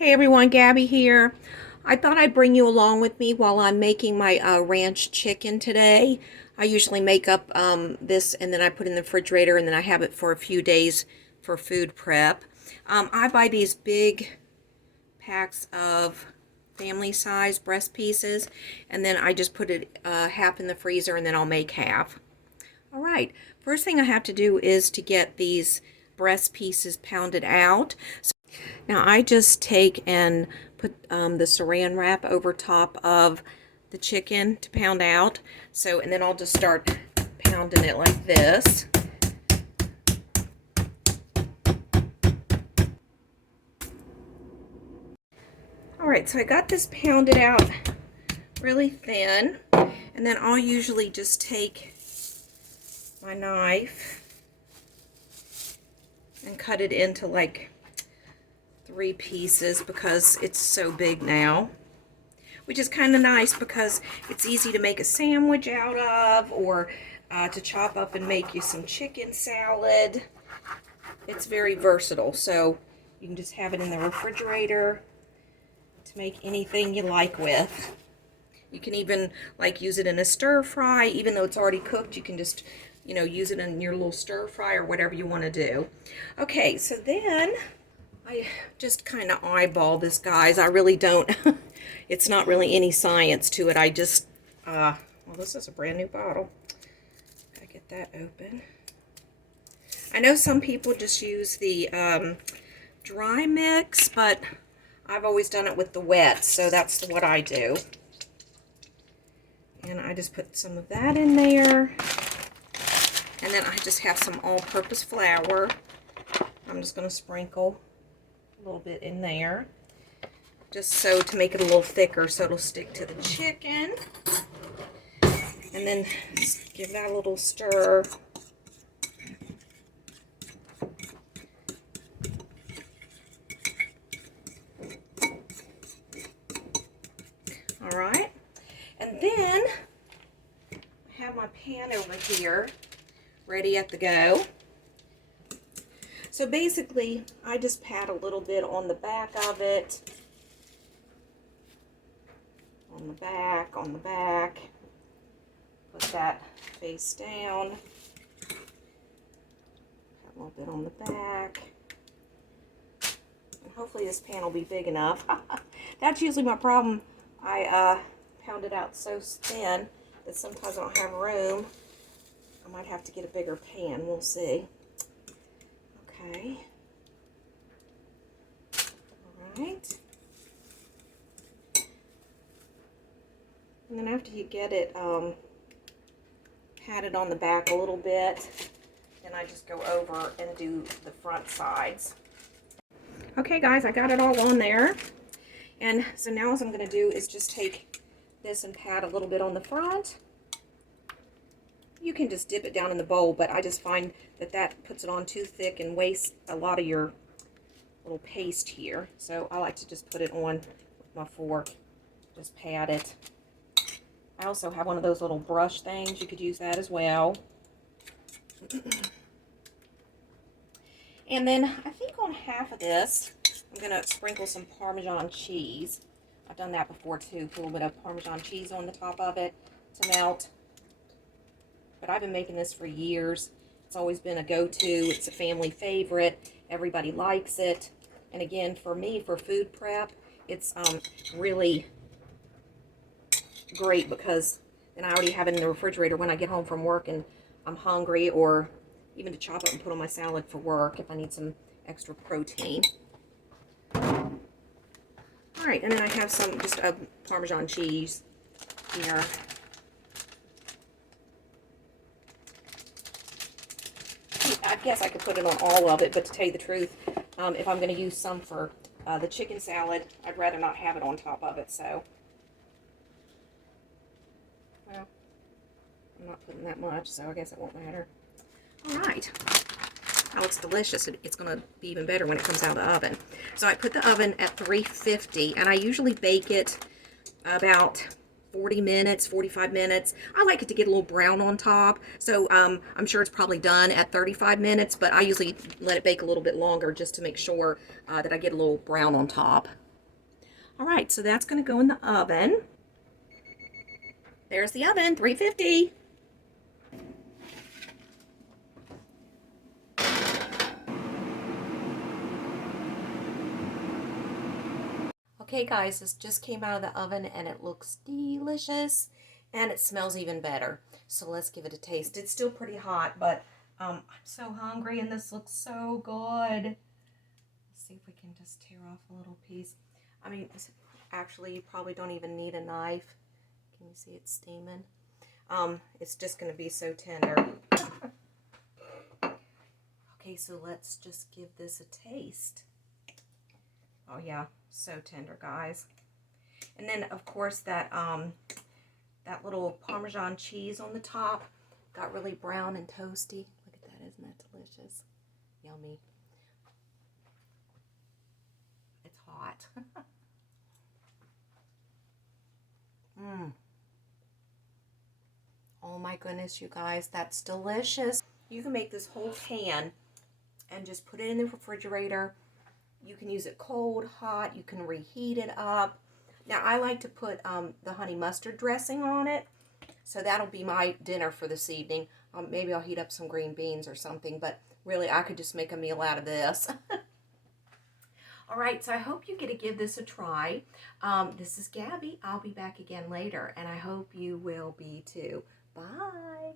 Hey everyone, Gabby here. I thought I'd bring you along with me while I'm making my ranch chicken today. I usually make up this and then I put it in the refrigerator and then I have it for a few days for food prep. I buy these big packs of family size breast pieces and then I just put it half in the freezer and then I'll make half. All right, first thing I have to do is to get these breast pieces pounded out. Now I just take and put the saran wrap over top of the chicken to pound out. And then I'll just start pounding it like this. All right, so I got this pounded out really thin, and then I'll usually just take my knife and cut it into like 3 pieces because it's so big now, which is kind of nice because it's easy to make a sandwich out of, or to chop up and make you some chicken salad. It's very versatile, so you can just have it in the refrigerator to make anything you like with. You can even like use it in a stir fry, even though it's already cooked. You can just, use it in your little stir fry or whatever you want to do. Okay, so then I just kind of eyeball this, guys. I really don't, it's not really any science to it. I just, well, this is a brand new bottle. Gotta get that open. I know some people just use the dry mix, but I've always done it with the wet, so that's what I do. And I just put some of that in there. And then I just have some all-purpose flour. I'm just going to sprinkle a little bit in there, just so to make it a little thicker so it'll stick to the chicken. And then give that a little stir. All right, and then I have my pan over here ready at the go. So basically, I just pat a little bit on the back of it, on the back, put that face down, a little bit on the back, and hopefully this pan will be big enough. That's usually my problem. I pound it out so thin that sometimes I don't have room. I might have to get a bigger pan, we'll see. Okay. All right. And then after you get it patted on the back a little bit, then I just go over and do the front sides. Okay guys, I got it all on there. And so now what I'm going to do is just take this and pat a little bit on the front. You can just dip it down in the bowl, but I just find that that puts it on too thick and wastes a lot of your little paste here. So I like to just put it on with my fork, just pat it. I also have one of those little brush things. You could use that as well. And then I think on half of this, I'm going to sprinkle some Parmesan cheese. I've done that before too. Put a little bit of Parmesan cheese on the top of it to melt. But I've been making this for years. It's always been a go-to. It's a family favorite. Everybody likes it. And again, for me, for food prep, it's really great because then I already have it in the refrigerator when I get home from work and I'm hungry, or even to chop up and put on my salad for work if I need some extra protein. All right, and then I have some just a Parmesan cheese here. I guess I could put it on all of it, but to tell you the truth, if I'm going to use some for the chicken salad, I'd rather not have it on top of it, so. Well, I'm not putting that much, so I guess it won't matter. All right. That looks delicious. It's going to be even better when it comes out of the oven. So I put the oven at 350, and I usually bake it about 40 minutes, 45 minutes. I like it to get a little brown on top. So I'm sure it's probably done at 35 minutes, but I usually let it bake a little bit longer just to make sure that I get a little brown on top. All right, so that's going to go in the oven. There's the oven, 350. Okay guys, this just came out of the oven and it looks delicious and it smells even better. So let's give it a taste. It's still pretty hot, but I'm so hungry and this looks so good. Let's see if we can just tear off a little piece. I mean, actually you probably don't even need a knife. Can you see it steaming? It's just going to be so tender. Okay, so let's just give this a taste. Oh yeah, so tender, guys. And then of course that that little Parmesan cheese on the top got really brown and toasty. Look at that, isn't that delicious? Yummy. It's hot. Mmm. Oh my goodness, you guys, that's delicious. You can make this whole pan and just put it in the refrigerator. You can use it cold, hot, you can reheat it up. Now I like to put the honey mustard dressing on it, so that'll be my dinner for this evening. Maybe I'll heat up some green beans or something, but really I could just make a meal out of this. All right, so I hope you get to give this a try. This is Gabby. I'll be back again later, and I hope you will be too. Bye.